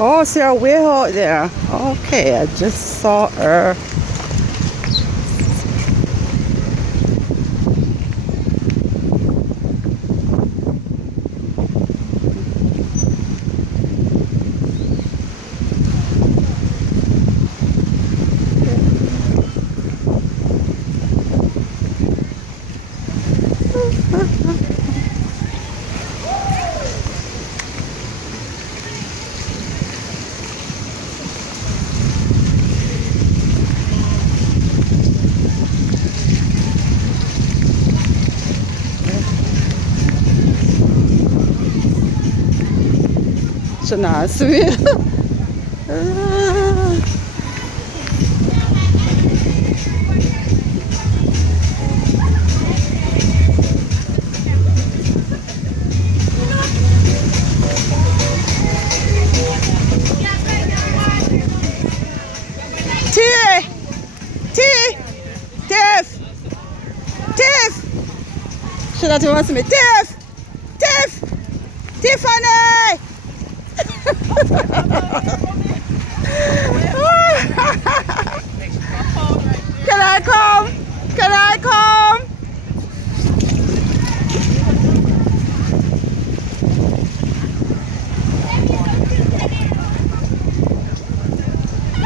Oh, so you're way out there. Okay, I just saw her. Should not swim. Tiff! Should not want to me. Tiffany!